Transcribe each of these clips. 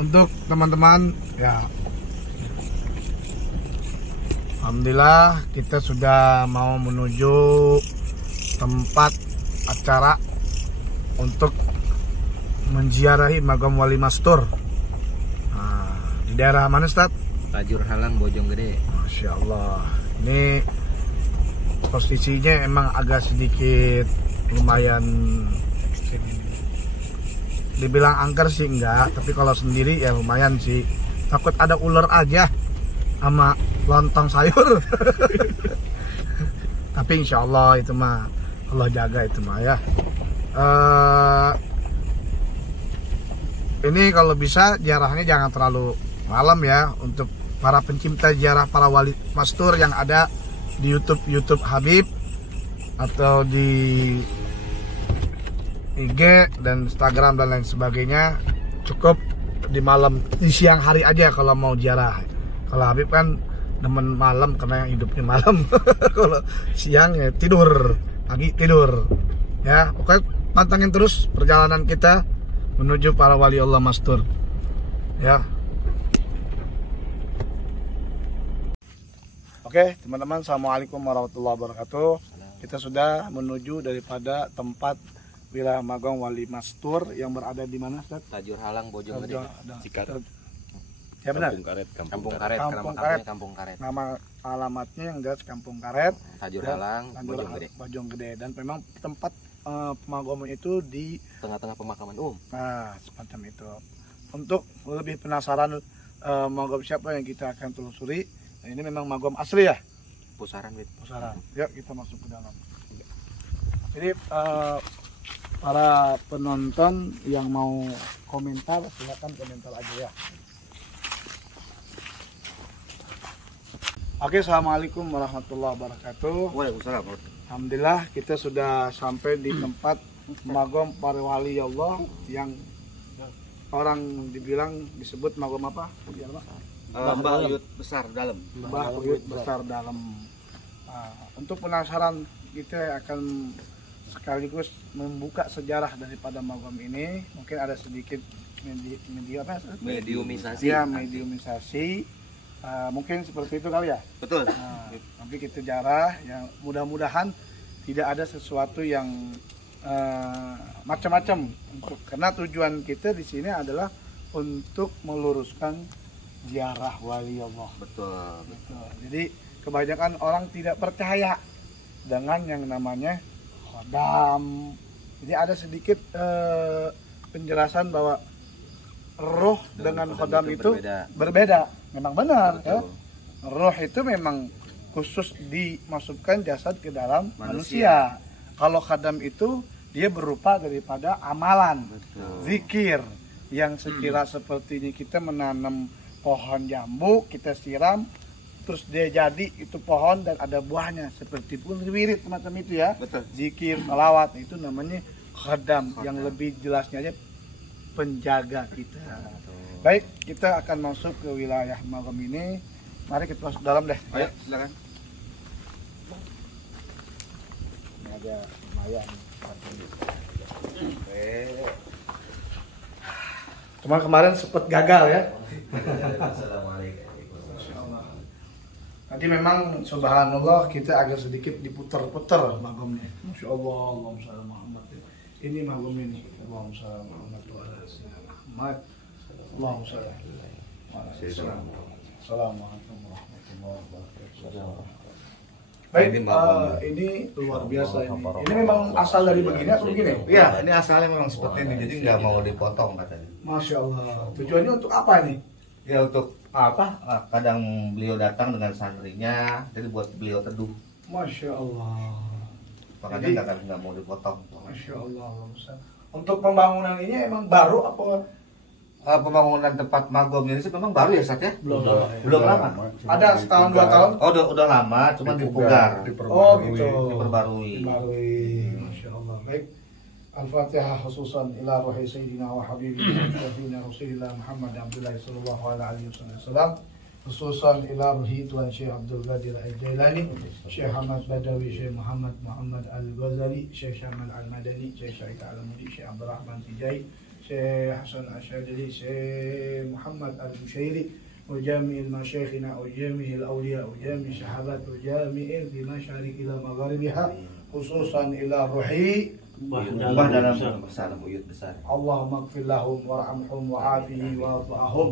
untuk teman-teman ya, alhamdulillah kita sudah mau menuju tempat acara untuk menziarahi Magam Wali Mastur. Nah, di daerah mana, Ustaz? Tajur Halang, Bojonggede. Masya Allah. Ini posisinya emang agak sedikit lumayan ekstrim. Dibilang angker sih enggak, tapi kalau sendiri ya lumayan sih. Takut ada ular aja sama lontong sayur. Tapi insya Allah itu mah Allah jaga itu mah ya. Ini kalau bisa ziarahnya jangan terlalu malam ya, untuk para pencinta ziarah para wali mastur yang ada di YouTube Habib atau di IG dan Instagram dan lain sebagainya. Cukup di malam, di siang hari aja kalau mau ziarah. Kalau Habib kan demen malam karena yang hidupnya malam. Kalau siang ya tidur, pagi tidur. Ya, pokoknya pantengin terus perjalanan kita menuju para wali Allah Mastur. Ya. Oke, teman-teman, assalamualaikum warahmatullahi wabarakatuh. Kita sudah menuju daripada tempat wilayah Magam Wali Mastur yang berada di mana, Ustaz? Tajur Halang, Bojonggede. Cikarang. Ya benar. Kampung Karet. Kampung Karet. Nama alamatnya yang jelas Kampung Karet. Tajur Halang, Bojonggede. Dan memang tempat pemakaman itu di tengah-tengah pemakaman umum. Nah, semacam itu. Untuk lebih penasaran magam siapa yang kita akan telusuri. Nah, ini memang magam asli ya? Pusaran, Wid. Pusaran. Yuk kita masuk ke dalam. Jadi para penonton yang mau komentar silakan komentar aja ya. Oke, assalamualaikum warahmatullahi wabarakatuh. Waalaikumsalam. Alhamdulillah kita sudah sampai di tempat magam para wali Allah yang orang dibilang disebut magam apa? Mbah Uyut Besar Dalam. Mbah Uyut Besar Dalam. Untuk penasaran, kita akan sekaligus membuka sejarah daripada magam ini. Mungkin ada sedikit mediumisasi. Ya, mediumisasi. Mungkin seperti itu kali ya. Betul. Nanti kita jarah, yang mudah-mudahan tidak ada sesuatu yang macam-macam. Karena tujuan kita di sini adalah untuk meluruskan ziarah wali Allah. Betul. Jadi kebanyakan orang tidak percaya dengan yang namanya khodam. Jadi ada sedikit penjelasan bahwa roh dengan khodam itu berbeda. Memang benar ya. Roh itu memang khusus dimasukkan jasad ke dalam manusia. Kalau khodam itu dia berupa daripada amalan. Zikir yang sekira seperti ini, kita menanam pohon jambu, kita siram, terus dia jadi itu pohon dan ada buahnya, seperti pun wirid semacam itu ya. Betul. Zikir, salawat, itu namanya khodam. Yang lebih jelasnya aja penjaga kita. Baik, kita akan masuk ke wilayah magam ini. Mari kita masuk dalam deh. Ayo, silakan. Ini ada lumayan. Cuma kemarin sempat gagal ya. Tadi memang subhanallah kita agak sedikit diputar-putar magamnya. Masya Allah, Allahumma shalli Muhammad. Ini magam ini. Allahumma shalli Muhammad wa ala sayyidina Muhammad. Allahumma shalli Assalamualaikum warahmatullahi wabarakatuh. Baik, ini luar biasa ini. Ini memang asal dari begini atau begini? Iya, ini asalnya memang seperti ini, jadi nggak mau dipotong katanya. Masya Allah. Tujuannya untuk apa ini? Ya untuk apa? Kadang beliau datang dengan santrinya, jadi buat beliau teduh. Masya Allah. Makanya nggak mau dipotong. Masya Allah. Untuk pembangunan ini emang baru apa? Pembangunan tempat magam ini sih memang baru ya, Sat ya? Belum lama. Ada setahun 2 tahun? Oh, udah lama, cuma dipugar. Oh gitu. Diperbarui. Masya Allah. Baik. Al-Fatihah khususan ila ruhi sayyidina wa habibina wa nabiyina Rasulillah Muhammad Abdullah sallallahu alaihi wasallam. Khususan ila ruhi Tuan Syekh Abdul Qadir Al-Jailani, Syekh Ahmad Badawi, Syekh Muhammad Al-Ghazali, Syekh Syamal Al-Madani, Syekh Syekh Al-Mudi, Syekh Abdul Rahman Tijai, Syekh Hasan Asyadili, Syekh Muhammad Al-Bushairi, وجميع مشايخنا وجميع الأولياء وجميع الصحابة وجميع في مشارق إلى مغاربها خصوصا إلى روحي Mbah dalam besar, buyut besar. اللهم اغفر لهم وارحمهم وعافهم واطلعهم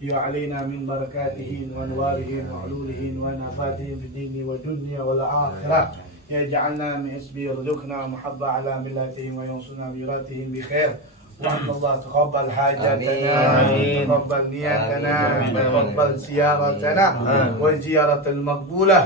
يا علينا من بركاتهم وانوارهم وعلولهم ونفاتهم في الدين والدنيا والآخرة يجعلنا من حسب يرزقنا محبة على ملتهم وينصرنا بجراتهم بخير وأن الله تقبل حاجاتنا تقبل نياتنا تقبل زيارتنا والزيارة المقبولة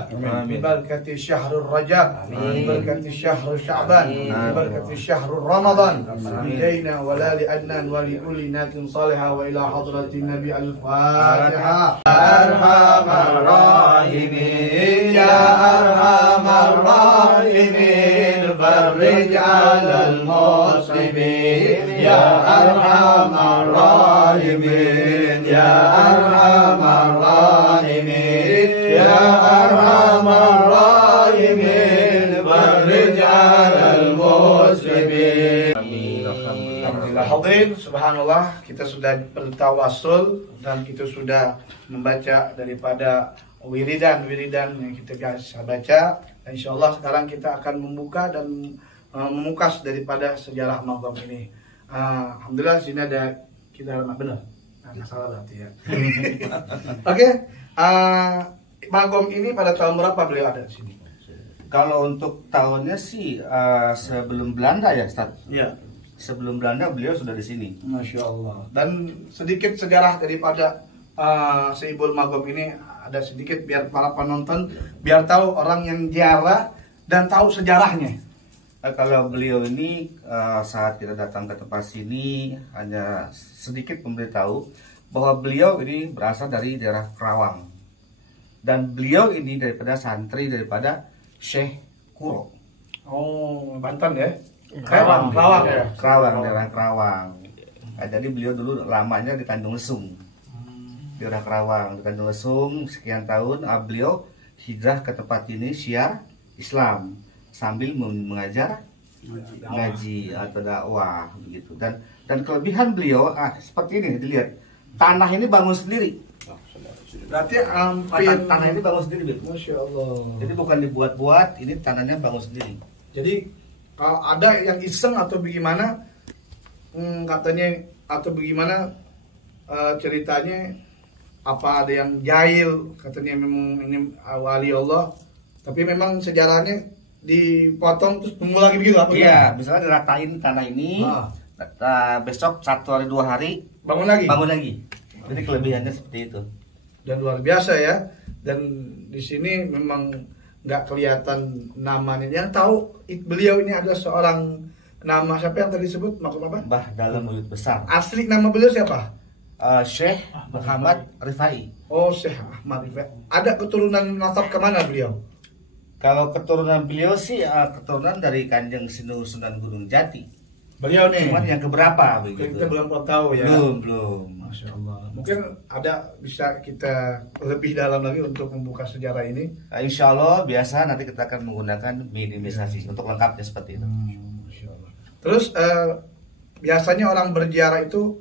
ببركة شهر الرجب ببركة شهر شعبان ببركة شهر رمضان إلينا ولا لأدنان ولكل ناس صالحة وإلى حضرة النبي الفاتحة أرحم الراحمين يا أرحم الراحمين فرج على المسلمين يا أرحم الراحمين يا أرحم الراحمين يا أرحم الراحمين فرج على المسلمين. Alhamdulillah hadirin, subhanallah, kita sudah bertawasul dan kita sudah membaca daripada wiridan-wiridan yang kita biasa baca. Dan insyaallah sekarang kita akan membuka dan memukas daripada sejarah magom ini. Alhamdulillah sini ada kita benar. Nggak salah berarti ya. Oke, magom ini pada tahun berapa beliau ada di sini? Kalau untuk tahunnya sih sebelum Belanda ya, Ustaz. Iya. Sebelum Belanda beliau sudah di sini. Masya Allah. Dan sedikit sejarah daripada Seibul Magom ini ada sedikit biar para penonton biar tahu orang yang ziarah dan tahu sejarahnya. Kalau beliau ini saat kita datang ke tempat sini hanya sedikit memberitahu bahwa beliau ini berasal dari daerah Kerawang dan beliau ini daripada santri daripada Syekh Kuro. Oh, Banten ya? Kerawang, Kerawang ya? Kerawang, daerah Kerawang. Nah, jadi beliau dulu lamanya di Tanjung Lesung, daerah Kerawang, di Tanjung Lesung sekian tahun. Beliau hijrah ke tempat ini syiar Islam sambil mengajar ngaji atau dakwah begitu. Dan kelebihan beliau seperti ini dilihat, tanah ini bangun sendiri. Berarti hampir Tanah ini bangun sendiri, Bil. Masya Allah. Jadi bukan dibuat-buat, ini tanahnya bangun sendiri. Jadi kalau ada yang iseng atau bagaimana katanya atau bagaimana ceritanya apa ada yang jahil katanya memang ini wali Allah tapi memang sejarahnya dipotong terus tumbuh lagi begitu apa? Iya, misalnya diratain tanah ini, besok 1 hari 2 hari bangun lagi. Bangun lagi. Jadi kelebihannya seperti itu. Dan luar biasa ya. Dan di sini memang nggak kelihatan namanya. Yang tahu beliau ini adalah seorang nama siapa yang tadi disebut maksud apa? Mbah Dalam Buyut Besar. Asli nama beliau siapa? Syekh Muhammad Rifai. Oh, Syekh Ahmad Rifai. Ada keturunan nasab kemana beliau? Kalau keturunan beliau sih keturunan dari Kanjeng Sunan Gunung Jati. Beliau nih. Cuman yang keberapa begitu? Kita belum tahu ya. Belum. Masya Allah. Mungkin ada bisa kita lebih dalam lagi untuk membuka sejarah ini. Insya Allah biasa nanti kita akan menggunakan minimisasi untuk lengkapnya seperti itu. Masya Allah. Terus biasanya orang berziarah itu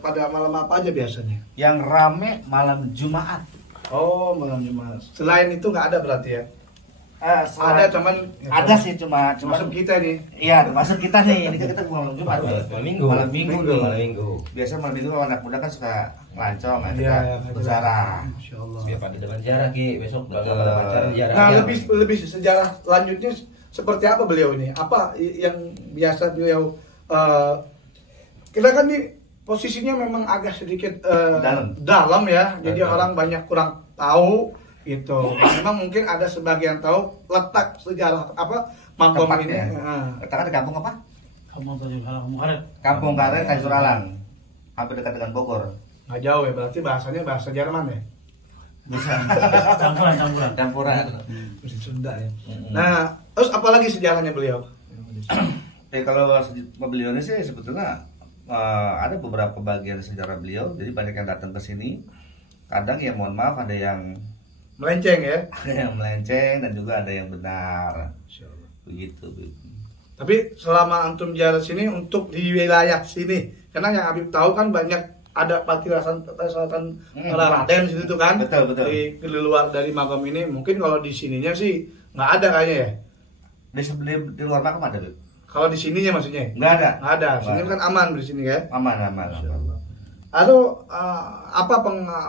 pada malam apa aja biasanya? Yang rame malam Jumat. Oh, malam Jumat. Selain itu nggak ada berarti ya? Ada cuman ada sih cuma masuk kita nih. Iya, masuk kita nih. Ini kan kita malam Jumat. Malam Minggu. Malam Minggu nih. Malam Minggu. Biasa malam Minggu kalau anak muda kan suka ngelancong, Iya, berziarah. Masya Allah. Biar pada depan jarak Ki, besok bakal Betul. pada pacaran jarak. Nah, lebih sejarah lanjutnya seperti apa beliau ini? Apa yang biasa beliau kita kan di posisinya memang agak sedikit dalam ya. Jadi orang banyak kurang tahu gitu. Memang mungkin ada sebagian tahu letak sejarah apa Magom ini. Letaknya di kampung apa? Kampung Karet. Kampung Karet, Kajur Alang. Hampir dekat dengan Bogor. Nggak jauh ya, berarti bahasanya bahasa Jerman ya? Bisa. Campuran. Bahasa Sunda ya. Nah, terus apalagi sejarahnya beliau? Kalau beliau ini sih sebetulnya ada beberapa bagian sejarah beliau. Jadi banyak yang datang ke sini. Kadang ya mohon maaf ada yang melenceng ya? Ada yang melenceng dan juga ada yang benar. Begitu. Tapi selama antum jalan sini untuk di wilayah sini Karena yang Habib tahu kan banyak ada patilasan Raden di situ kan. Betul. Di luar dari makam ini mungkin kalau di sininya sih nggak ada kayaknya ya. Di luar makam ada, Bib? Kalau di sininya maksudnya? Nggak ada. Nggak ada. Sini kan aman di sini kan. Aman. Atau apa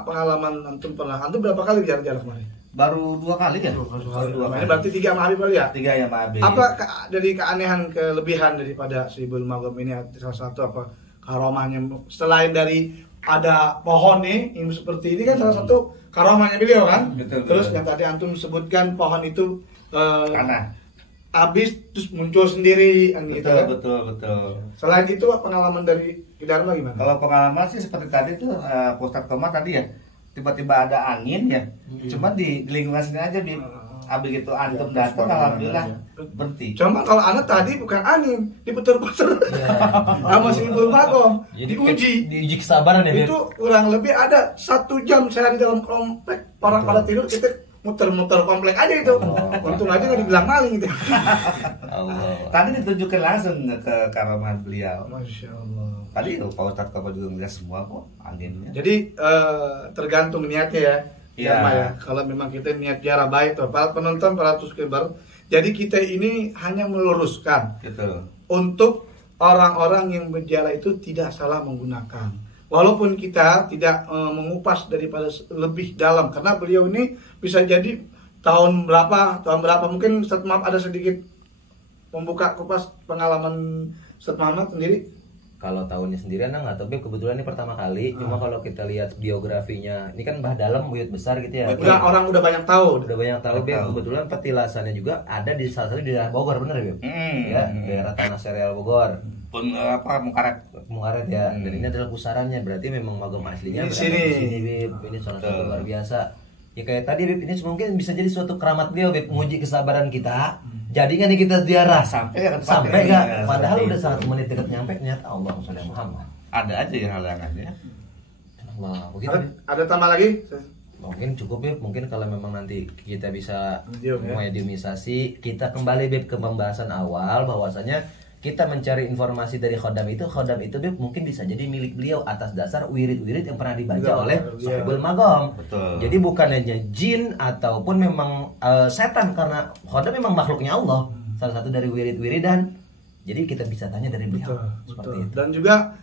pengalaman antum pernah? Antum berapa kali jarak-jarak kemarin? Baru 2 kali ya? Ini berarti 3 sama Habib kali ya? 3 ya sama Habib. Apa dari keanehan kelebihan daripada Sibul Magom ini salah satu apa karomahnya selain dari ada pohon nih yang seperti ini kan salah satu karomahnya beliau kan? Betul. Terus yang tadi antum sebutkan pohon itu Tanah. habis terus muncul sendiri kan gitu kan? Betul. Selain itu Pengalaman dari Dharma gimana? Kalau pengalaman sih seperti tadi tuh Ustadz Komar tadi ya, tiba-tiba ada angin ya, cuma di lingkungan sini aja abis itu antum datang alhamdulillah berhenti. Cuma kalau anak tadi bukan angin, diputer-puter sama Sibul Magom, diuji kesabaran ya, Bib? itu kurang lebih ada 1 jam saya di dalam komplek, orang pada tidur kita muter-muter komplek aja itu. Untung aja nggak dibilang maling gitu. Allah. Tadi ditunjukkan langsung ke karomahan beliau. Masya Allah. Tadi Pak Ustadz Komar juga melihat semua kok anginnya. Jadi tergantung niatnya ya. Iya. Ya. Kalau memang kita niat ziarah baik tuh, para penonton, para subscriber. Jadi kita ini hanya meluruskan Gitu. untuk orang-orang yang berziarah itu tidak salah menggunakan. Walaupun kita tidak mengupas daripada lebih dalam, karena beliau ini bisa jadi tahun berapa mungkin Ustaz Maaf ada sedikit membuka kupas pengalaman Ustaz Muhammad sendiri. Kalau tahunnya sendiri anak nggak tahu, Bib, kebetulan ini pertama kali. Cuma kalau kita lihat biografinya, ini kan Mbah Dalam buyut besar gitu ya. Orang udah banyak tahu. Udah banyak tahu, Bib. Kebetulan petilasannya juga ada di salah satu di daerah Bogor, bener ya, Bib? Ya, daerah Tanah Sereal Bogor. Mungaret ya. Dan ini adalah pusarannya, berarti memang magam aslinya Di berada sini. di sini, Bib. Ini salah satu luar biasa. Ya kayak tadi, Bib, ini mungkin bisa jadi suatu keramat beliau, Bib, menguji kesabaran kita. Jadi kan nih kita ziarah Sampai nggak? Padahal udah 1 menit dekat nyampe, ternyata Allah Muhammad Muhammad. Ada aja yang halangannya. Allah, begitu. Ada tambah lagi? Mungkin cukup, Bib. Mungkin kalau memang nanti kita bisa Medium, ya. mediumisasi, kita kembali, Bib, ke pembahasan awal bahwasanya kita mencari informasi dari khodam itu, Bib, mungkin bisa jadi milik beliau atas dasar wirid-wirid yang pernah dibaca Ya, oleh ya. Sahibul Magom. Betul. Jadi bukan hanya jin ataupun memang setan, karena khodam memang makhluknya Allah. Salah satu dari wirid-wiridan. Jadi kita bisa tanya dari beliau. Seperti itu. Dan juga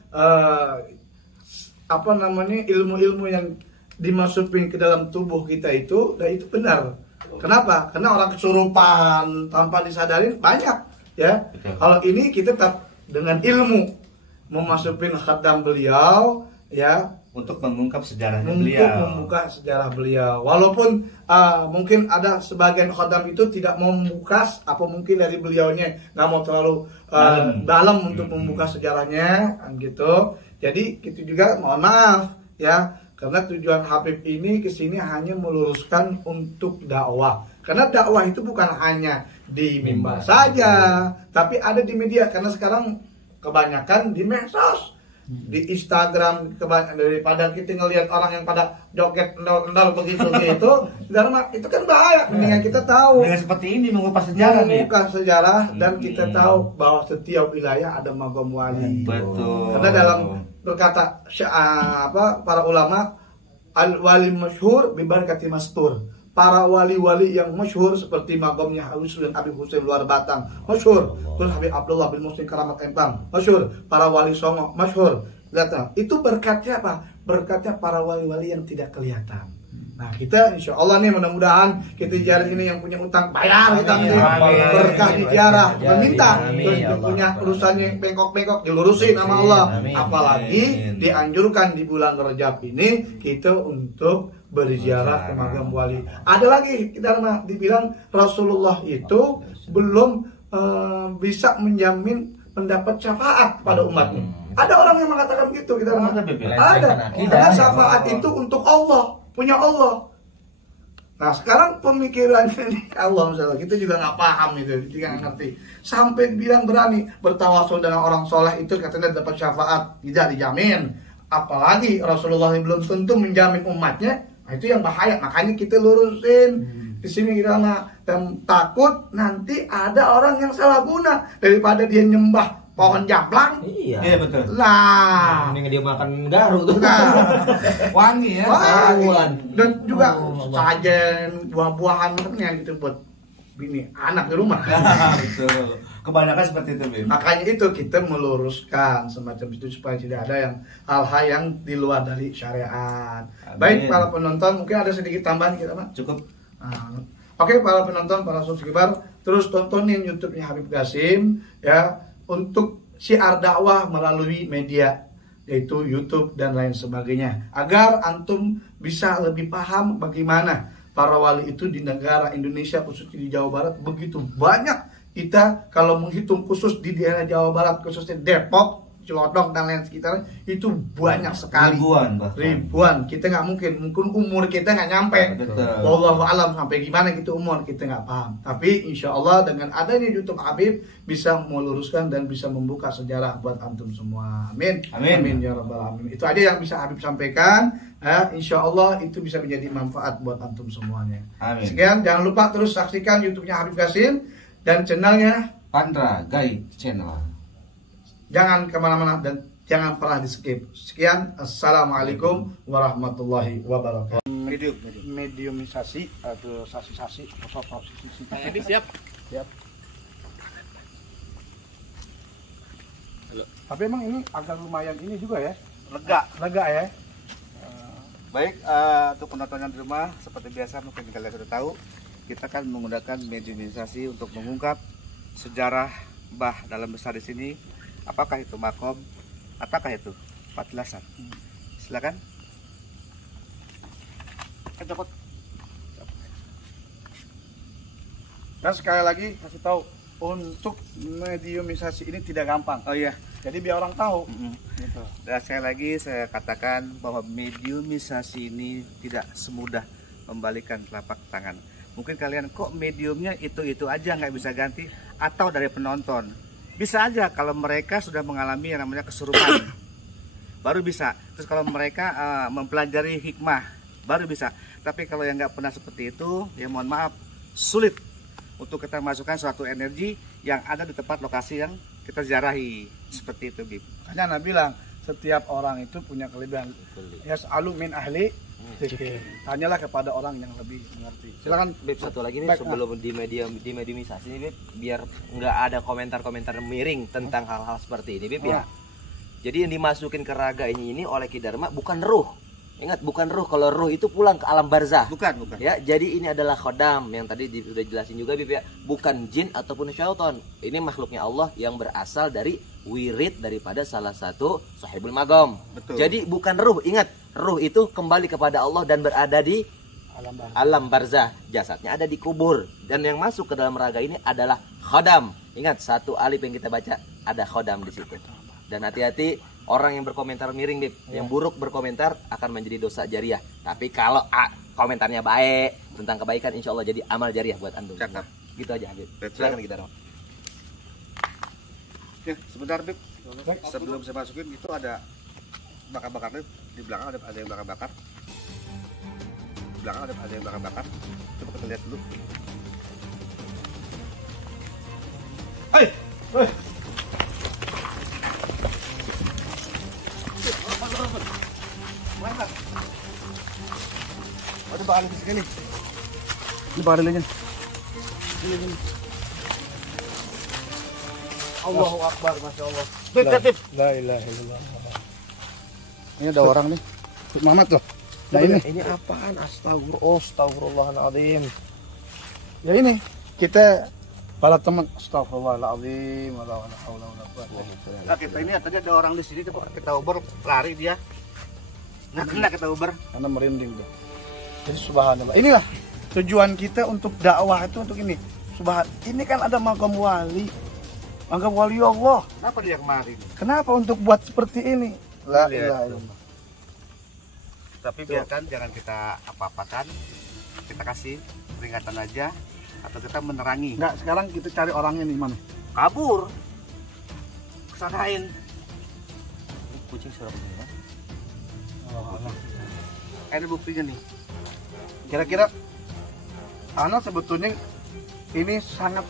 ilmu-ilmu yang dimasukin ke dalam tubuh kita itu, dan itu benar. Kenapa? Karena orang kesurupan tanpa disadarin banyak. Ya, Betul. kalau ini kita tetap dengan ilmu memasukin khatam beliau, ya, Untuk mengungkap sejarahnya untuk beliau. membuka sejarah beliau. Walaupun mungkin ada sebagian khatam itu tidak mau membuka, apa mungkin dari beliaunya nggak mau terlalu dalam untuk membuka sejarahnya, kan gitu. Jadi itu juga mohon maaf ya, karena tujuan Habib ini kesini hanya meluruskan untuk dakwah. Karena dakwah itu bukan hanya di mimbar saja, tapi ada di media. Karena sekarang kebanyakan di medsos, di Instagram, daripada kita ngelihat orang yang pada joget endal begitu gitu, Dharma itu kan bahaya. Mendingan kita tahu Dengan seperti ini mengupas sejarah nih. membuka sejarah dan kita tahu bahwa setiap wilayah ada magam wali. Betul. Karena dalam berkata para ulama, al wali masyhur bi barakati mastur. Para wali-wali yang masyhur seperti magamnya Husain Habib Husain Luar Batang, masyhur. Terus Habib Abdullah bin Muslim Karamat Empang, masyhur. Para wali Songo, masyhur. Lihat, itu berkatnya apa? Berkatnya para wali-wali yang tidak kelihatan. Nah, kita insya Allah nih mudah-mudahan kita ziarah ini yang punya utang bayar kita nih, berkah di ziarah, meminta terus yang punya urusannya bengkok-bengkok dilurusin sama Allah. Apalagi dianjurkan di bulan Rajab ini kita untuk berziarah ke makam wali. Ada lagi kita dibilang Rasulullah itu belum bisa menjamin mendapat syafaat pada umatnya. Ada orang yang mengatakan gitu, kita ada. Karena syafaat itu untuk Allah, punya Allah. Nah sekarang pemikirannya ini Allah misalnya, kita juga nggak paham itu, kita nggak ngerti. Sampai bilang berani bertawasul dengan orang soleh itu katanya dapat syafaat, tidak dijamin. Apalagi Rasulullah yang belum tentu menjamin umatnya, nah itu yang bahaya. Makanya kita lurusin di sini kita dan takut nanti ada orang yang salah guna daripada dia nyembah pohon jamblang. Iya. Iya betul. Lah, Ini dia makan garu tuh. nah, Wangi ya. Wangi. dan juga Oh, sajen buah-buahan yang gitu buat bini anak di rumah. Betul. Kebanyakan seperti itu, Bim. Makanya itu kita meluruskan semacam itu supaya tidak ada yang hal-hal yang di luar dari syariat. Amin. Baik para penonton, mungkin ada sedikit tambahan kita, Pak. Cukup. Nah, Oke para penonton, para subscriber, terus tontonin YouTube-nya Habib Qasim ya untuk syiar dakwah melalui media yaitu YouTube dan lain sebagainya agar antum bisa lebih paham bagaimana para wali itu di negara Indonesia khususnya di Jawa Barat begitu banyak. Kita kalau menghitung khusus di daerah Jawa Barat khususnya Depok, Cilodong dan lain sekitarnya itu banyak sekali. Ribuan bahkan. Ribuan. Kita nggak mungkin umur kita nggak nyampe. Betul. Wallahu alam sampai gimana gitu umur kita nggak paham. Tapi insya Allah dengan adanya YouTube Habib bisa meluruskan dan bisa membuka sejarah buat antum semua. Amin. Amin. Amin ya rabbal alamin. Itu aja yang bisa Habib sampaikan. Insya Allah itu bisa menjadi manfaat buat antum semuanya. Amin. Sekian. Jangan lupa terus saksikan YouTube-nya Habib Qasim dan channelnya. Pandra Guide Channel. Jangan kemana-mana dan jangan pernah di skip. Sekian. Assalamualaikum warahmatullahi wabarakatuh. Mediumisasi atau sasi-sasi atau sasi-sasi. Ini siap. Siap. Tapi emang ini agak lumayan ini juga ya. Lega ya. Baik, untuk penonton yang di rumah, seperti biasa mungkin kalian sudah tahu, kita kan menggunakan mediumisasi untuk mengungkap sejarah Mbah dalam besar di sini. Apakah itu makom? Apakah itu patilasan? Silakan. Copot. Dan sekali lagi kasih tahu untuk mediumisasi ini tidak gampang. Oh iya. Jadi biar orang tahu. Gitu. Dan sekali lagi saya katakan bahwa mediumisasi ini tidak semudah membalikan telapak tangan. Mungkin kalian kok mediumnya itu aja nggak bisa ganti, atau dari penonton. Bisa aja kalau mereka sudah mengalami yang namanya kesurupan, baru bisa. Terus kalau mereka mempelajari hikmah, baru bisa. Tapi kalau yang nggak pernah seperti itu, ya mohon maaf, sulit untuk kita masukkan suatu energi yang ada di tempat lokasi yang kita ziarahi. Seperti itu, Bib. Makanya Anda bilang setiap orang itu punya kelebihan. Yas'alu min ahli dzikir. Tanyalah kepada orang yang lebih mengerti. Silakan. Beb, satu lagi nih Baik, sebelum di mediumisasi nih Beb, biar nggak ada komentar-komentar miring tentang hal-hal seperti ini Beb ya. Jadi yang dimasukin ke raga ini oleh Ki Dharma bukan ruh. Ingat, bukan ruh. Kalau ruh itu pulang ke alam barzah. Bukan. Ya, jadi ini adalah khodam yang tadi udah jelasin juga Bib ya. Bukan jin ataupun syaitan. Ini makhluknya Allah yang berasal dari wirid daripada salah satu sahibul magam. Betul. Jadi bukan ruh. Ingat, ruh itu kembali kepada Allah dan berada di alam barzah. Jasadnya ada di kubur. Dan yang masuk ke dalam raga ini adalah khodam. Ingat, satu alif yang kita baca ada khodam di situ. Dan hati-hati orang yang berkomentar miring, Bib. Yang buruk berkomentar akan menjadi dosa jariah. Tapi kalau komentarnya baik tentang kebaikan, insya Allah jadi amal jariah buat antum. Cakep. Gitu aja, Habib. Betul. Silakan kita dong. Ya, sebentar, Bib. Sebelum saya masukin itu ada bakar-bakar, Bib. Di belakang ada yang bakar-bakar. Di belakang ada yang bakar-bakar. Coba kita lihat dulu. Hei. Ada bakar di sini. Ini bakar lilin. Allahu Akbar, Masya Allah. Bib. La ilaha illallah. Ini ada orang nih. Muhammad loh. Nah ini apaan? Astagfirullahaladzim. ya ini kita para teman astagfirullahaladzim wala haula wala quwwata illa billah. Nah, kita ini tadi ada orang di sini, coba kita uber, lari dia. Nggak kena kita uber. Karena merinding dia. Jadi subhanallah. Inilah tujuan kita untuk dakwah itu untuk ini. Ini kan ada makam wali. Makam wali Allah. Kenapa dia kemarin? Kenapa untuk buat seperti ini? La Lihat ilaha tuh. illallah. Tapi biarkan, jangan kita apa-apakan. Kita kasih peringatan aja, atau kita menerangi. Enggak, sekarang kita cari orangnya nih mana? Kabur. Kesanain. Kucing suara kucing ya. Ada buktinya nih. Kira-kira Ana sebetulnya ini sangat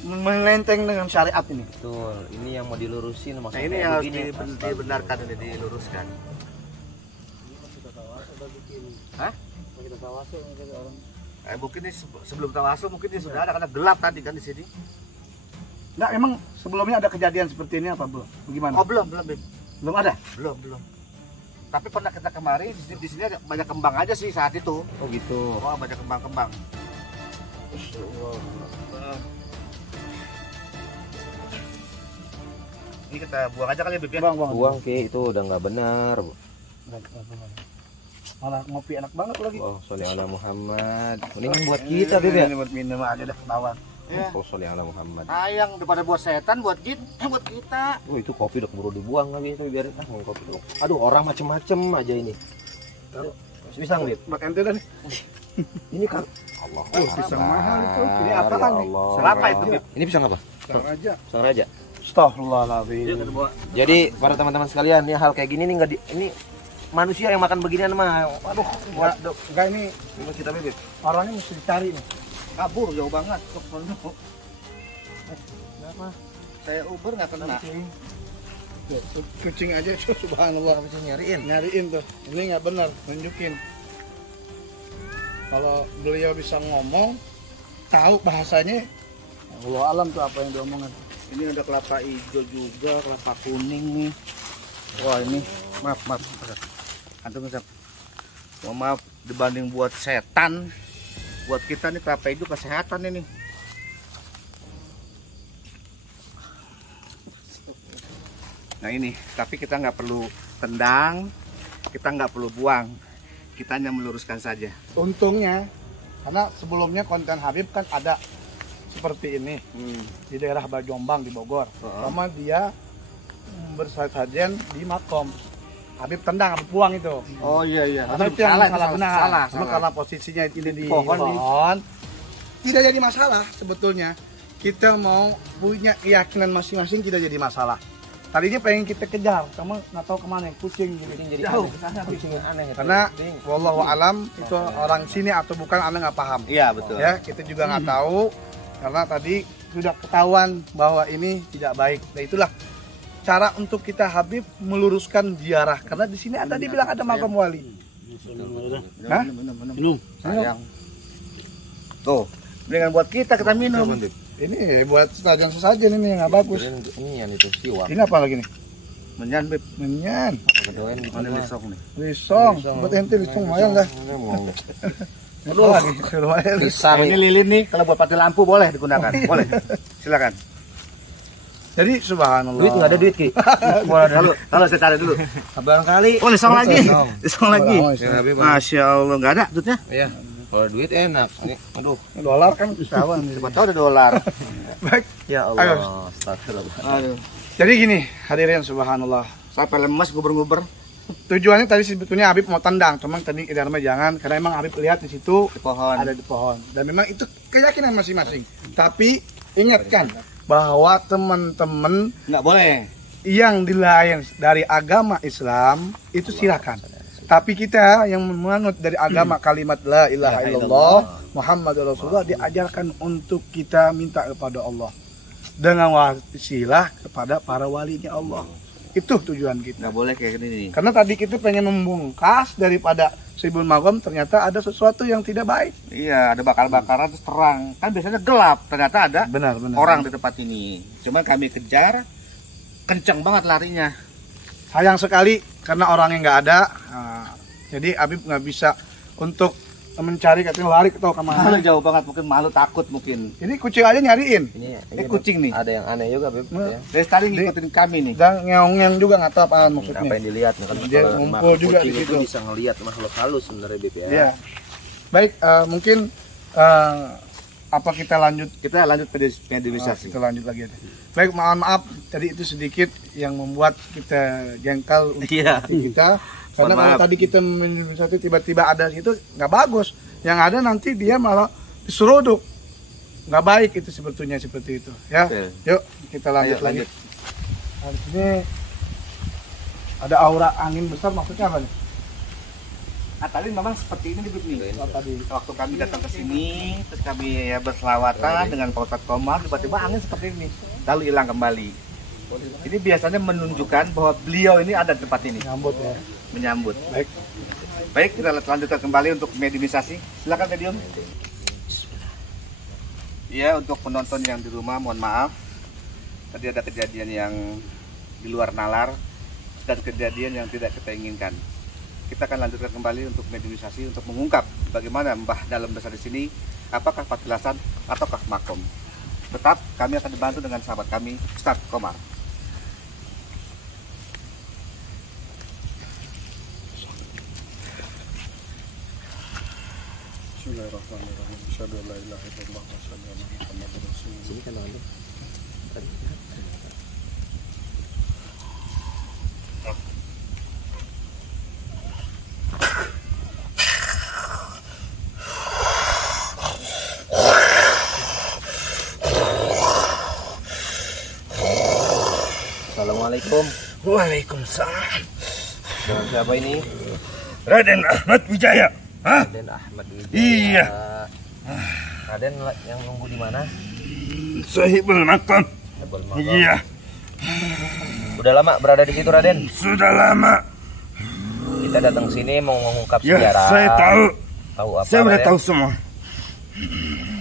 melenteng dengan syariat ini. Betul, ini yang mau dilurusin Nah, maksudnya ini kayak yang harus begini. dibenarkan ini diluruskan. Hah? Mungkin ini sebelum tawasul mungkin ini sudah ada karena gelap tadi kan di sini. Nah, emang sebelumnya ada kejadian seperti ini apa belum? Bagaimana? Oh belum Bib. Belum ada. Belum. Tapi pernah kita kemari di sini ada banyak kembang aja sih saat itu. Oh gitu. Wah banyak kembang-kembang. Ini kita buang aja kali ya Bib ya. Bang. Buang Ki, itu udah nggak benar. Malah ngopi enak banget lagi. Oh, sholli ala Muhammad. Mending buat kita Bib ya. Ini buat minum aja dah bawang. Ya. Oh, sholli ala Muhammad. Sayang daripada buat setan, buat jin, buat kita. Oh, itu kopi udah keburu dibuang lagi, tapi biarin mau kopi dulu. Aduh, orang macem-macem aja ini. Taruh. Pisang, Bib. Buat ente dah nih. Ini kan Allah. Pisang mahal itu. Ini Ya apaan nih? Allah. Selapa itu Bib. Ini pisang apa? Pisang aja. Pisang raja. Astagfirullahaladzim. Jadi para teman-teman sekalian, ini hal kayak gini nih nggak ini manusia yang makan beginian mah. Aduh, buat Enggak ini Kita Bib. orangnya mesti dicari nih. Kabur jauh banget. Kenapa? Saya Uber nggak kena. Kucing aja itu subhanallah bisa nyariin. nyariin tuh. Ini nggak benar, nunjukin. Kalau beliau bisa ngomong, tahu bahasanya, Allah alam tuh apa yang diomongin. Ini ada kelapa hijau juga, kelapa kuning nih. Wah ini, maaf. Antum bisa. Mohon maaf dibanding buat setan, buat kita nih kelapa hijau kesehatan ini. Nah ini, tapi kita nggak perlu tendang, kita nggak perlu buang, kita hanya meluruskan saja. Untungnya, karena sebelumnya konten Habib kan ada seperti ini di daerah Bajombang di Bogor. Sama dia bersajian di makom. Habib tendang, Habib buang itu. Oh iya. Karena itu yang salah benar. Cuma karena posisinya ini di pohon, tidak jadi masalah sebetulnya. Kita mau punya keyakinan masing-masing tidak jadi masalah. Tadinya pengen kita kejar, sama nggak tahu kemana, kucing gitu. Jadi Jauh. kucing aneh gitu. Karena wallahu alam itu orang sini atau bukan, anda nggak paham. Iya betul. Ya, kita juga nggak tahu karena tadi sudah ketahuan bahwa ini tidak baik. Nah itulah cara untuk kita Habib meluruskan ziarah, karena di sini ada dibilang ada makam wali. Hah? Minum. Sayang. Tuh, dengan buat kita minum. Ini buat sesajen ini nggak bagus. Ini yang itu siwak. Ini apa lagi nih? Menyan Bib. Menyan, Kedoain gitu. Ini lisok nih. lisong, buat ente lisong lumayan dah. Aduh, lagi lumayan. Pisang Ini lilin nih, kalau buat pati lampu boleh digunakan. Boleh. Silakan. Jadi subhanallah. Duit nggak ada duit Ki. Kalau saya cari dulu. Barangkali. Oh, lisong lagi. Lisong. Lisong lagi. Ya, Habib. Masya Allah, nggak ada duitnya. Iya. Kalau duit enak. Ini, aduh. Dolar kan kawan. Siapa tahu ada dolar. Baik. Ya Ayo. Allah. Astagfirullah. Aduh. Jadi gini, hadirin subhanallah. Sampai lemas guber-guber Tujuannya tadi sebetulnya Habib mau tendang, cuman tadi Idarma jangan, karena emang Habib lihat di situ di pohon. ada di pohon. Dan memang itu keyakinan masing-masing. Tapi ingatkan bahwa teman-teman Nggak boleh. yang lain dari agama Islam itu silakan. Tapi kita yang menganut dari agama kalimat la ilaha illallah Muhammad Rasulullah diajarkan untuk kita minta kepada Allah dengan wasilah kepada para walinya Allah. Itu tujuan kita. Nggak boleh kayak gini nih. Karena tadi kita pengen membungkas daripada Sibul Magom, ternyata ada sesuatu yang tidak baik. Iya, ada bakar-bakaran terus terang. Kan biasanya gelap, ternyata ada Benar. orang di tempat ini. Cuman kami kejar, kenceng banget larinya. Sayang sekali karena orangnya nggak ada. Nah, jadi Habib nggak bisa untuk mencari, katanya lari ke tahu kemana. Malu jauh banget, mungkin malu takut mungkin. Ini kucing aja nyariin. Ini kucing nih. Ada yang aneh juga, Beb. Nah. Ya. Dari tadi ngikutin kami nih. Dan ngeong-ngeong juga nggak tahu apaan Apa maksudnya. yang dilihat kan Dia kalau ngumpul makhluk juga kucing di itu situ. bisa ngelihat makhluk halus sebenarnya, Beb ya. Iya. Baik, mungkin apa kita lanjut? Kita lanjut medialisasi. Kita lanjut lagi aja. Baik, maaf tadi itu sedikit yang membuat kita jengkal untuk Iya. hati kita. Karena Mohon kalau maaf. tadi kita satu tiba-tiba ada itu nggak bagus. Yang ada nanti dia malah diseruduk. Nggak baik itu sebetulnya seperti itu. Ya, Oke. yuk kita lanjut Ayo, lagi. lanjut. Nah, di sini ada aura angin besar, maksudnya apa nih? tadi memang seperti ini nih. Tadi Waktu kami datang ke sini, terus kami ya berselawatan dengan Pak Ustadz Komar, tiba-tiba angin seperti ini, lalu hilang kembali. Ini biasanya menunjukkan bahwa beliau ini ada di tempat ini, nyambut ya. menyambut. Baik. Baik, kita lanjutkan kembali untuk mediumisasi. Silakan medium. Ya, untuk penonton yang di rumah, mohon maaf. Tadi ada kejadian yang di luar nalar dan kejadian yang tidak kita inginkan. Kita akan lanjutkan kembali untuk mediumisasi untuk mengungkap bagaimana Mbah Dalem besar di sini, apakah patilasan ataukah makom. Tetap kami akan dibantu dengan sahabat kami, Ustadz Komar. Bismillahirrahmanirrahim. Asyhadu an la ilaha illallah wa asyhadu anna Muhammadar Rasulullah. Sini kan lalu. Assalamualaikum. Waalaikumsalam. Dengan siapa ini? Raden Ahmad Wijaya. Hah? Raden Ahmad Wijaya. Iya. Raden yang nunggu di mana? Sahibul Makam. Tebal Magam. Iya, Udah lama berada di situ, Raden? sudah lama. Kita datang sini mau mengungkap Ya, sejarah. saya tahu. Tahu apa? Saya udah Raden? tahu semua.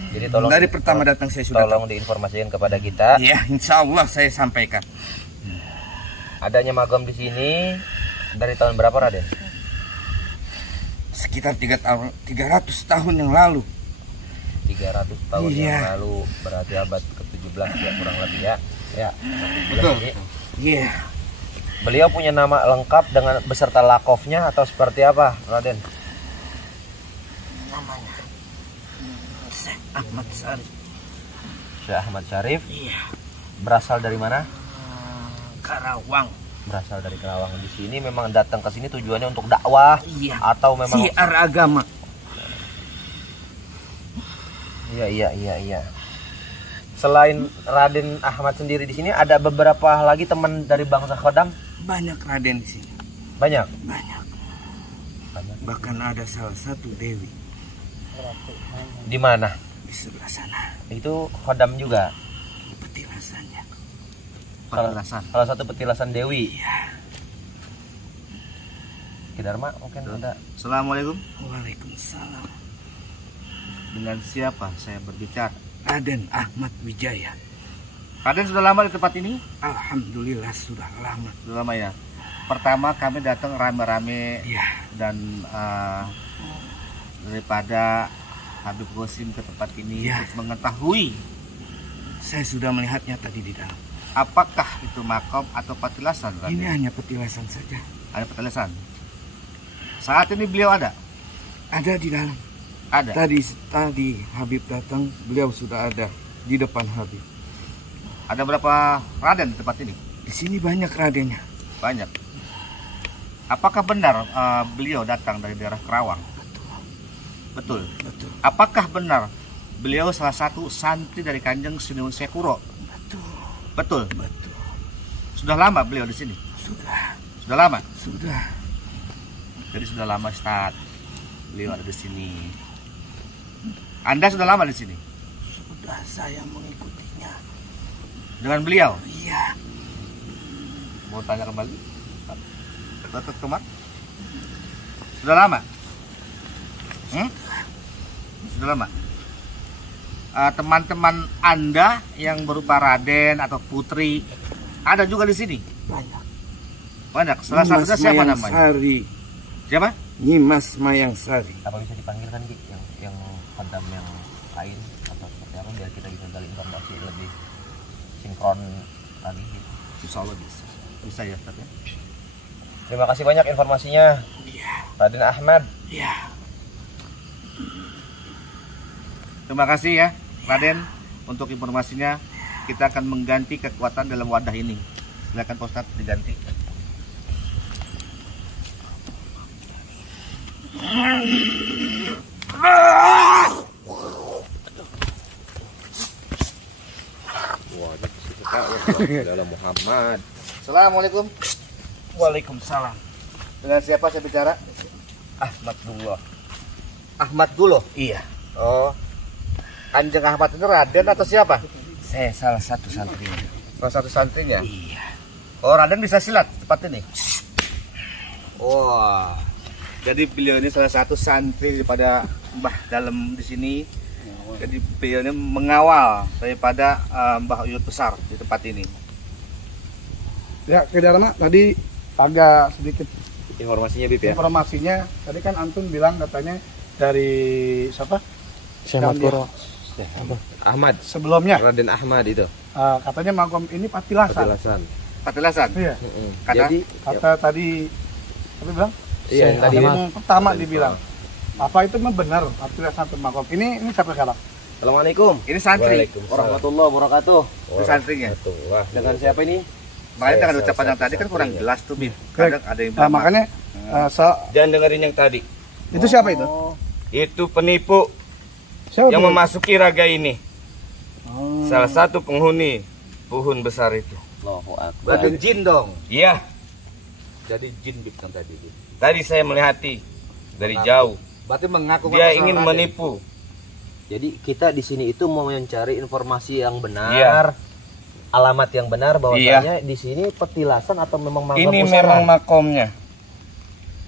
Jadi tolong Dari pertama datang saya sudah tolong diinformasikan kepada kita. tahu. Iya, insya Allah saya sampaikan. Adanya magam di sini dari tahun berapa, Raden? Sekitar 300 tahun yang lalu. 300 tahun Iya. yang lalu, berarti abad ke-17 ya kurang lebih ya. Ya, Betul. ini. Iya. Beliau punya nama lengkap dengan beserta lakofnya atau seperti apa, Raden? Namanya Syekh Ahmad Sari. Syekh Ahmad Syarif. Iya. Berasal dari mana? Karawang. Berasal dari Kerawang. Di sini memang datang ke sini tujuannya untuk dakwah Iya. atau memang Siar agama. Iya. Selain Raden Ahmad sendiri di sini ada beberapa lagi teman dari bangsa Khodam? Banyak Raden di sini. Banyak. Banyak. Bahkan ada salah satu dewi Di mana? di sebelah sana. Itu Khodam juga. Petilasannya. Salah satu petilasan Dewi. Iya. Ki Dharma mungkin ada. Assalamualaikum. Waalaikumsalam. Dengan siapa saya berbicara? Raden Ahmad Wijaya. Raden sudah lama di tempat ini? Alhamdulillah sudah lama. Sudah lama ya. Pertama kami datang rame-rame Iya. dan daripada Habib Gosim ke tempat ini Ya. untuk mengetahui Saya sudah melihatnya tadi di dalam. apakah itu makom atau patilasan. Ini Raden? hanya petilasan saja. Ada patilasan. Saat ini beliau ada? Ada di dalam. Ada. Tadi Habib datang, beliau sudah ada di depan Habib. Ada berapa Raden di tempat ini? Di sini banyak radennya. Banyak. Apakah benar beliau datang dari daerah Kerawang? Betul. Betul. Apakah benar beliau salah satu santri dari Kanjeng Sunan Sekuro? Betul. Betul. Betul. Sudah lama beliau di sini? Sudah. Sudah lama? Sudah. Jadi sudah lama Ustaz beliau ada di sini. Anda sudah lama di sini Sudah saya mengikutinya. dengan beliau? Iya. Mau tanya kembali? Dr. Komar? Sudah lama? Sudah lama? Teman-teman Anda yang berupa Raden atau Putri ada juga di sini? Banyak. Banyak. Salah satunya siapa Mayang namanya? Sari. Siapa? Nyimas Mayang Sari. Apa bisa dipanggil kan Ki yang Khodam yang lain atau seperti apa biar kita bisa gali informasi lebih sinkron tadi gitu. Insya Allah bisa. Bisa ya Ustaz ya? Terima kasih banyak informasinya, Iya. Raden Ahmad. Iya. Terima kasih ya Raden untuk informasinya. Kita akan mengganti kekuatan dalam wadah ini. Silakan Pak Ustadz diganti. Muhammad. Assalamualaikum. Waalaikumsalam. Dengan siapa saya bicara? Ahmadullah. Ahmadullah. Iya. Oh. Kanjeng Ahmad ini Raden atau siapa? Saya salah satu santrinya. Salah satu santrinya. Iya. Oh, Raden bisa silat seperti ini. Wah. Jadi beliau ini salah satu santri daripada Mbah Dalem di sini. Jadi beliau ini mengawal daripada Mbah Uyut besar di tempat ini. Ya, Kidarma tadi agak sedikit Informasinya Bib ya. informasinya. Tadi kan Antum bilang katanya dari siapa? Syekh Yang Makuro. Ahmad. Sebelumnya Raden Ahmad itu. katanya magom ini patilasan. Petilasan. Patilasan. Iya. Karena Jadi Kata tadi apa bilang? iya yang tadi Yang pertama dibilang. Apa itu memang benar patilasan itu magom? Ini siapa sekarang? Assalamualaikum. ini santri. Warahmatullahi wabarakatuh. Itu santrinya. Wah, dengan siapa ini? Makanya dengan ucapan yang tadi kan kurang jelas tuh, Bin. Kadang ada yang bilang, Makanya Jangan dengerin yang tadi. itu siapa itu? Itu penipu Siapa yang itu? memasuki raga ini. Oh. Salah satu penghuni pohon besar itu. Allahu Akbar. berarti jin dong. Iya, Jadi jin Bib yang tadi. Bib. tadi saya melihat dari jauh. Berarti mengaku Dia ingin menipu. Jadi kita di sini itu mau mencari informasi yang benar, Iya. alamat yang benar bahwasanya di sini petilasan atau memang mangga Ini pusaran. memang makomnya.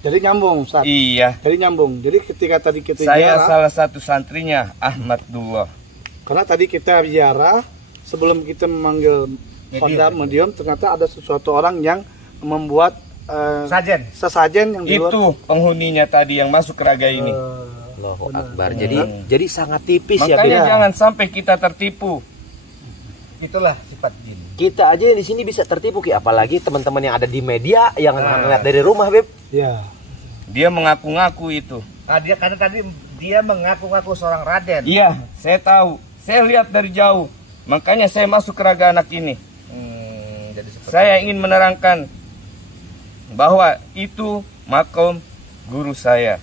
Jadi nyambung, Ustaz. Iya. Jadi nyambung. Jadi ketika tadi kita Saya ziarah, salah satu santrinya Ahmadullah. karena tadi kita ziarah sebelum kita memanggil khodam medium, ternyata ada sesuatu orang yang membuat Sajen. sesajen yang di luar. Itu penghuninya tadi yang masuk ke raga ini. Allahu Akbar. Jadi sangat tipis ya. Makanya Bib. jangan sampai kita tertipu. Itulah sifat jin. Kita aja di sini bisa tertipu Ki, apalagi teman-teman yang ada di media yang ngeliat dari rumah, Beb. Ya. Dia mengaku-ngaku itu. Nah, dia karena tadi dia mengaku-ngaku seorang Raden. Iya, saya tahu. Saya lihat dari jauh. Makanya saya masuk ke raga anak ini. Jadi seperti Saya ingin menerangkan bahwa itu makom guru saya.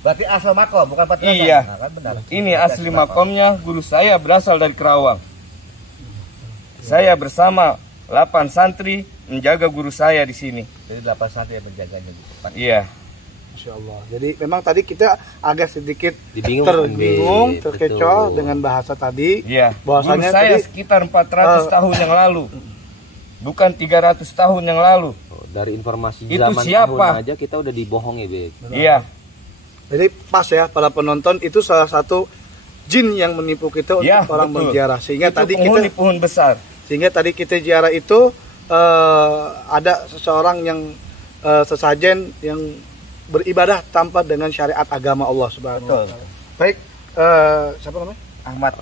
berarti asal makom bukan patilasan. Iya. Nah, kan benar. Ini asli makomnya, guru saya berasal dari Kerawang. Saya bersama 8 santri menjaga guru saya di sini. Jadi 8 santri yang menjaganya di depan. Iya. Masya Allah. Jadi memang tadi kita agak sedikit Dibingung, terbingung, Beb. terkecoh Betul. dengan bahasa tadi. Iya. Guru Bahwasanya saya tadi sekitar 400 tahun yang lalu. Bukan 300 tahun yang lalu. Oh, dari informasi Itu zaman siapa? tahun aja kita udah dibohongi, Beb. Iya. Jadi pas ya para penonton, itu salah satu jin yang menipu kita untuk Ya, orang betul. berziarah. Sehingga Itu tadi penghuni kita pohon besar. ziarah itu ada seseorang yang sesajen yang beribadah tanpa dengan syariat agama Allah Subhanahu wa taala. Baik, siapa namanya?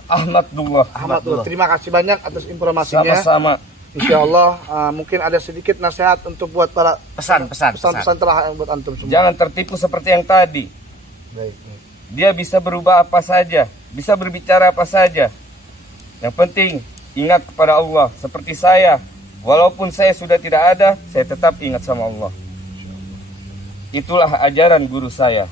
Ahmadullah. Ahmad. Terima kasih banyak atas informasinya. Sama-sama. Insya Allah mungkin ada sedikit nasihat untuk buat para Pesan-pesan. pesan-pesan terakhir buat antum semua. Jangan tertipu seperti yang tadi. Baik. Dia bisa berubah apa saja, bisa berbicara apa saja. Yang penting ingat kepada Allah. Seperti saya, walaupun saya sudah tidak ada, saya tetap ingat sama Allah. Itulah ajaran guru saya.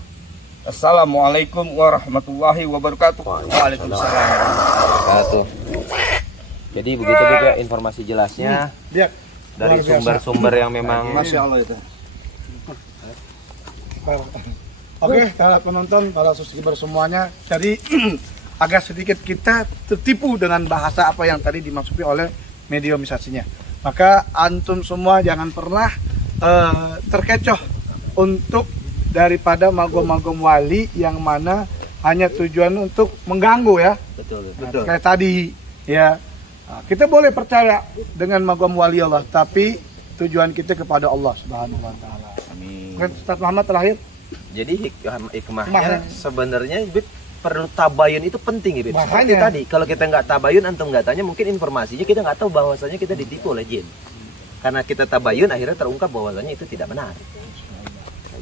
Assalamualaikum warahmatullahi wabarakatuh. Waalaikumsalam. Jadi begitu juga informasi jelasnya Dia dari luar biasa. sumber-sumber yang memang Masya Allah itu. Oke, para penonton, para subscriber semuanya. Jadi agak sedikit kita tertipu dengan bahasa apa yang tadi dimasuki oleh mediumisasinya. Maka antum semua jangan pernah terkecoh untuk daripada magom-magom wali yang mana hanya tujuan untuk mengganggu ya. betul. Kayak tadi ya. Nah, kita boleh percaya dengan magom wali Allah, tapi tujuan kita kepada Allah Subhanahu wa taala. Amin. Mungkin Ustaz Muhammad terakhir. Jadi hikmahnya Hikmahnya. sebenarnya Bib, perlu tabayun itu penting ya, Bib. Seperti Makanya. tadi, kalau kita nggak tabayun, antum nggak tanya, mungkin informasinya kita nggak tahu bahwasanya kita ditipu oleh jin. Karena kita tabayun, akhirnya terungkap bahwasanya itu tidak benar.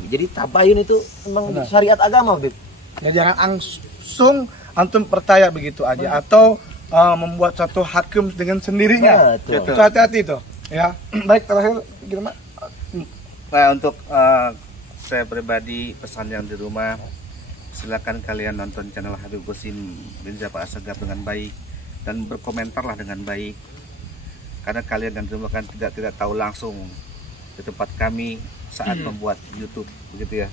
Jadi tabayun itu memang Benar. syariat agama, Bib. Ya jangan langsung antum percaya begitu aja atau membuat satu hakim dengan sendirinya. Betul. Itu hati-hati tuh. Ya. Baik, terakhir gimana? Nah, untuk saya pribadi pesan yang di rumah, silakan kalian nonton channel Habib Qasim bin Ja'far As-Sagaf dengan baik dan berkomentarlah dengan baik. Karena kalian yang di rumah kan tidak tahu langsung di tempat kami saat membuat YouTube begitu ya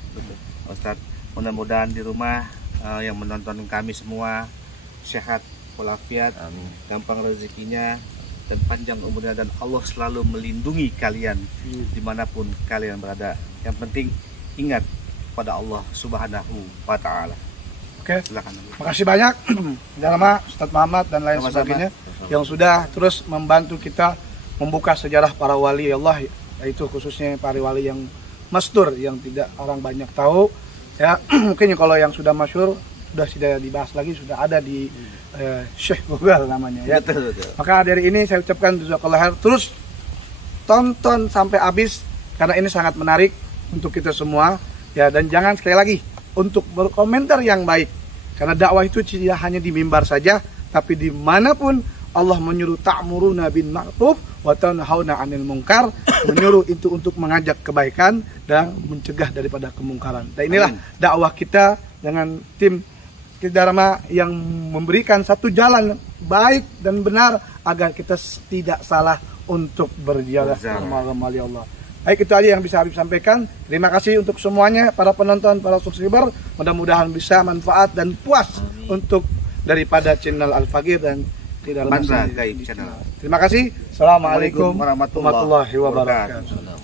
Ustadz. Mudah-mudahan di rumah yang menonton kami semua sehat walafiat, gampang rezekinya dan panjang umurnya, dan Allah selalu melindungi kalian dimanapun kalian berada. Yang penting ingat pada Allah Subhanahu wa Ta'ala. Oke, Silakan. makasih banyak Jalma, Ustadz Muhammad dan lain Sama-sama. sebagainya yang sudah terus membantu kita membuka sejarah para wali Allah, yaitu khususnya para wali yang mastur yang tidak orang banyak tahu ya. Mungkin kalau yang sudah masyhur sudah tidak dibahas lagi, sudah ada di Syekh Google namanya ya. Betul. Maka dari ini saya ucapkan jazakallahu khair, terus tonton sampai habis karena ini sangat menarik untuk kita semua ya. Dan jangan sekali lagi untuk berkomentar yang baik, karena dakwah itu tidak hanya di mimbar saja, tapi dimanapun Allah menyuruh ta'muruna bin ma'ruf wa tanhauna 'anil munkar, menyuruh itu untuk mengajak kebaikan dan mencegah daripada kemungkaran. Dan inilah dakwah kita dengan tim Dharma yang memberikan satu jalan baik dan benar agar kita tidak salah untuk berjalan sama Allah. Baik, itu aja yang bisa Habib sampaikan. Terima kasih untuk semuanya, para penonton, para subscriber. Mudah-mudahan bisa manfaat dan puas untuk daripada channel Al-Faqih dan tidak Mantra Gaib Channel. Terima kasih. Assalamualaikum Warahmatullahi warahmatullahi wabarakatuh.